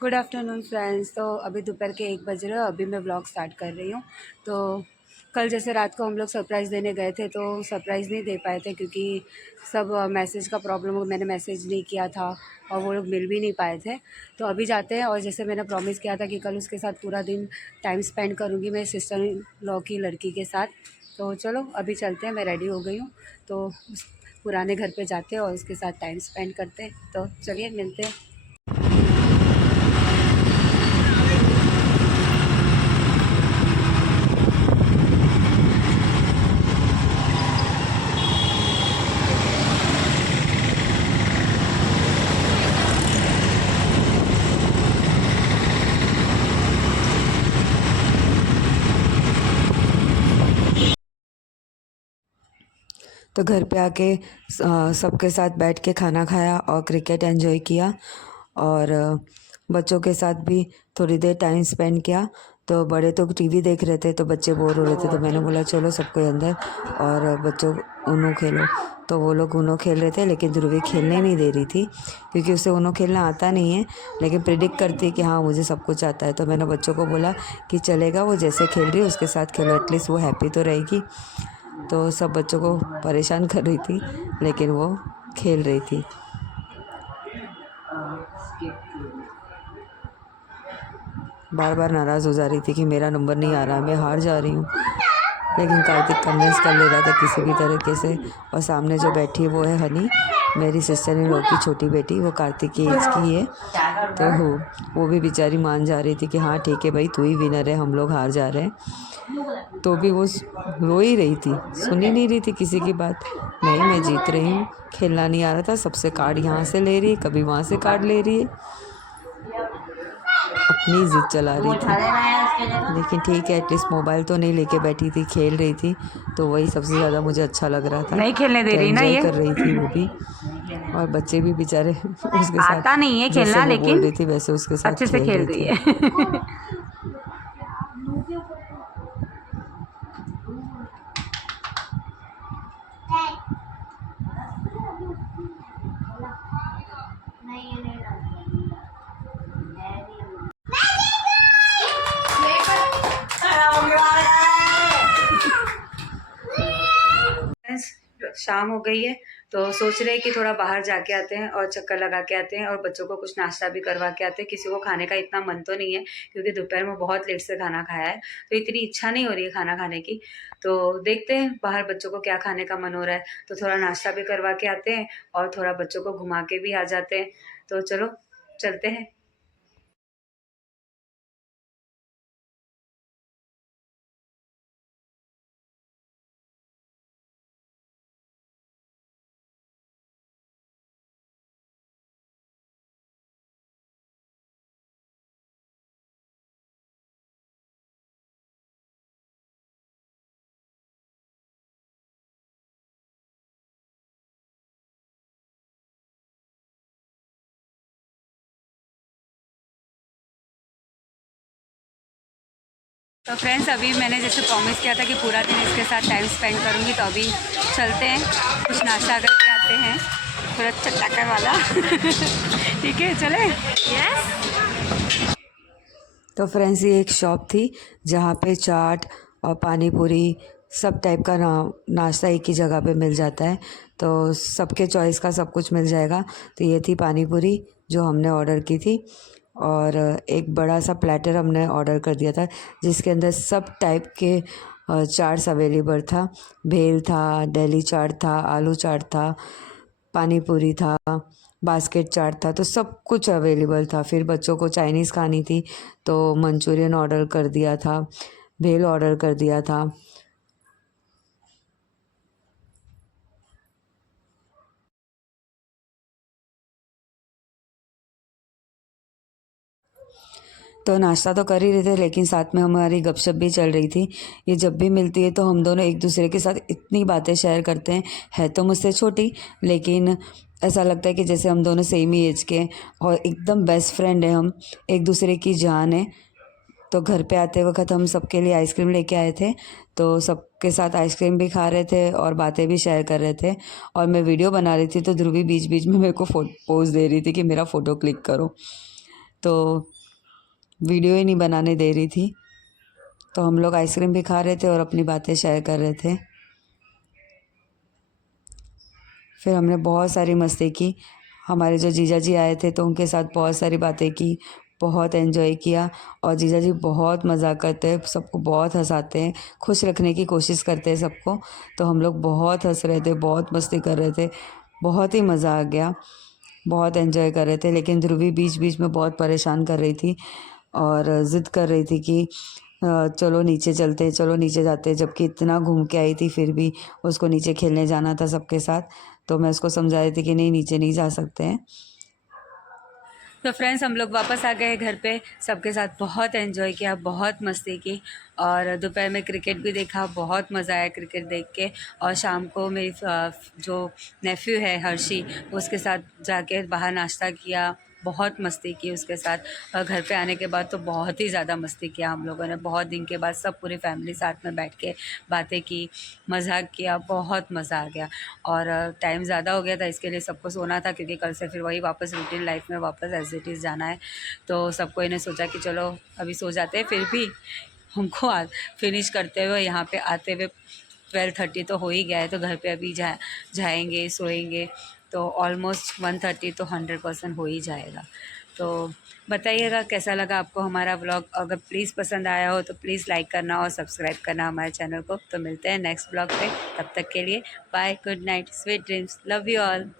Good afternoon friends. तो अभी दोपहर के 1 बज रहे हो। अभी मैं व्लॉग स्टार्ट कर रही हूँ। तो कल जैसे रात को हम लोग सरप्राइज़ देने गए थे तो सरप्राइज़ नहीं दे पाए थे क्योंकि सब मैसेज का प्रॉब्लम हो, मैंने मैसेज नहीं किया था और वो लोग मिल भी नहीं पाए थे। तो अभी जाते हैं और जैसे मैंने प्रॉमिस किया था कि कल उसके साथ पूरा दिन टाइम स्पेंड करूँगी मैं सिस्टर इन लॉ की लड़की के साथ। तो चलो अभी चलते हैं, मैं रेडी हो गई हूँ। तो पुराने घर पे जाते हैं और उसके साथ टाइम स्पेंड करते हैं। तो चलिए मिलते हैं। तो घर पे आके सबके साथ बैठ के खाना खाया और क्रिकेट एंजॉय किया और बच्चों के साथ भी थोड़ी देर टाइम स्पेंड किया। तो बड़े तो टीवी देख रहे थे तो बच्चे बोर हो रहे थे, तो मैंने बोला चलो सबको अंदर और बच्चों ऊनो खेलो। तो वो लोग ऊनो खेल रहे थे लेकिन ध्रुवी खेलने नहीं दे रही थी क्योंकि उसे ऊनो खेलना आता नहीं है, लेकिन प्रिडिक्ट करती है कि हाँ मुझे सब कुछ आता है। तो मैंने बच्चों को बोला कि चलेगा, वो जैसे खेल रही है उसके साथ खेलो, एटलीस्ट वो हैप्पी तो रहेगी। तो सब बच्चों को परेशान कर रही थी लेकिन वो खेल रही थी। बार बार नाराज़ हो जा रही थी कि मेरा नंबर नहीं आ रहा, मैं हार जा रही हूँ। लेकिन कार्तिक कन्विंस कर ले रहा था किसी भी तरीके से। और सामने जो बैठी है वो है हनी, मेरी सिस्टर इन लॉ की छोटी बेटी, वो कार्तिक की एज की है। तो वो भी बेचारी मान जा रही थी कि हाँ ठीक है भाई, तू ही विनर है, हम लोग हार जा रहे हैं। तो भी वो रो ही रही थी, सुन ही नहीं रही थी किसी की बात। नहीं मैं जीत रही हूँ, खेलना नहीं आ रहा था, सबसे कार्ड यहाँ से ले रही है, कभी वहाँ से कार्ड ले रही है, अपनी जिद चला रही थी। लेकिन ठीक है, एटलीस्ट मोबाइल तो नहीं लेके बैठी थी, खेल रही थी। तो वही सबसे ज़्यादा मुझे अच्छा लग रहा था। नहीं खेलने दे रही ना, एंजॉय ये कर रही थी वो भी, और बच्चे भी बेचारे उसके आता साथ नहीं है जैसे खेलना, वो बोल लेकिन रही थी वैसे उसके साथ अच्छे से खेल खेल रहे रही थे। है। शाम हो गई है तो सोच रहे हैं कि थोड़ा बाहर जाके आते हैं और चक्कर लगा के आते हैं और बच्चों को कुछ नाश्ता भी करवा के आते हैं। किसी को खाने का इतना मन तो नहीं है क्योंकि दोपहर में बहुत लेट से खाना खाया है, तो इतनी इच्छा नहीं हो रही है खाना खाने की। तो देखते हैं बाहर बच्चों को क्या खाने का मन हो रहा है, तो थोड़ा नाश्ता भी करवा के आते हैं और थोड़ा बच्चों को घुमा के भी आ जाते हैं। तो चलो चलते हैं। तो फ्रेंड्स, अभी मैंने जैसे प्रॉमिस किया था कि पूरा दिन इसके साथ टाइम स्पेंड करूँगी, तो अभी चलते हैं, कुछ नाश्ता करके आते हैं, थोड़ा चटकर वाला। ठीक है चले। यस। तो फ्रेंड्स, ये एक शॉप थी जहाँ पे चाट और पानी पूरी सब टाइप का नाश्ता एक ही जगह पे मिल जाता है। तो सबके चॉइस का सब कुछ मिल जाएगा। तो ये थी पानी पूरी जो हमने ऑर्डर की थी, और एक बड़ा सा प्लेटर हमने ऑर्डर कर दिया था जिसके अंदर सब टाइप के चाट्स अवेलेबल था। भेल था, दिल्ली चाट था, आलू चाट था, पानी पूरी था, बास्केट चाट था, तो सब कुछ अवेलेबल था। फिर बच्चों को चाइनीज़ खानी थी तो मंचूरियन ऑर्डर कर दिया था, भेल ऑर्डर कर दिया था। तो नाश्ता तो कर ही रहे थे लेकिन साथ में हमारी गपशप भी चल रही थी। ये जब भी मिलती है तो हम दोनों एक दूसरे के साथ इतनी बातें शेयर करते हैं। है तो मुझसे छोटी, लेकिन ऐसा लगता है कि जैसे हम दोनों सेम ही एज के हैं और एकदम बेस्ट फ्रेंड है हम, एक दूसरे की जान है। तो घर पे आते वक्त हम सबके लिए आइसक्रीम लेके आए थे, तो सबके साथ आइसक्रीम भी खा रहे थे और बातें भी शेयर कर रहे थे। और मैं वीडियो बना रही थी तो ध्रुवी बीच बीच में मेरे को पोज दे रही थी कि मेरा फ़ोटो क्लिक करो। तो वीडियो ही नहीं बनाने दे रही थी। तो हम लोग आइसक्रीम भी खा रहे थे और अपनी बातें शेयर कर रहे थे। फिर हमने बहुत सारी मस्ती की। हमारे जो जीजा जी आए थे तो उनके साथ बहुत सारी बातें की, बहुत एंजॉय किया। और जीजा जी बहुत मज़ाक करते हैं, सबको बहुत हंसाते हैं, खुश रखने की कोशिश करते हैं सबको। तो हम लोग बहुत हंस रहे थे, बहुत मस्ती कर रहे थे, बहुत ही मज़ा आ गया, बहुत एंजॉय कर रहे थे। लेकिन ध्रुवी बीच बीच में बहुत परेशान कर रही थी और ज़िद कर रही थी कि चलो नीचे चलते हैं, चलो नीचे जाते हैं। जबकि इतना घूम के आई थी फिर भी उसको नीचे खेलने जाना था सबके साथ। तो मैं उसको समझा रही थी कि नहीं, नीचे नहीं जा सकते हैं। तो फ्रेंड्स, हम लोग वापस आ गए घर पे, सबके साथ बहुत एंजॉय किया, बहुत मस्ती की। और दोपहर में क्रिकेट भी देखा, बहुत मज़ा आया क्रिकेट देख के। और शाम को मेरी जो नेफ्यू है हर्षी, उसके साथ जाके बाहर नाश्ता किया, बहुत मस्ती की उसके साथ। और घर पे आने के बाद तो बहुत ही ज़्यादा मस्ती किया हम लोगों ने। बहुत दिन के बाद सब पूरी फैमिली साथ में बैठ के बातें की, मज़ाक किया, बहुत मज़ा आ गया। और टाइम ज़्यादा हो गया था, इसके लिए सबको सोना था, क्योंकि कल से फिर वही वापस रूटीन लाइफ में वापस एज इट इज़ जाना है। तो सबको इन्हें सोचा कि चलो अभी सो जाते हैं। फिर भी हमको फिनिश करते हुए यहाँ पे आते हुए 12:30 तो हो ही गया है। तो घर पे अभी जाएंगे, सोएंगे, तो ऑलमोस्ट 1:30 तो 100% हो ही जाएगा। तो बताइएगा कैसा लगा आपको हमारा व्लॉग। अगर प्लीज़ पसंद आया हो तो प्लीज़ लाइक करना और सब्सक्राइब करना हमारे चैनल को। तो मिलते हैं नेक्स्ट व्लॉग पे, तब तक के लिए bye, good night, sweet dreams, love you all.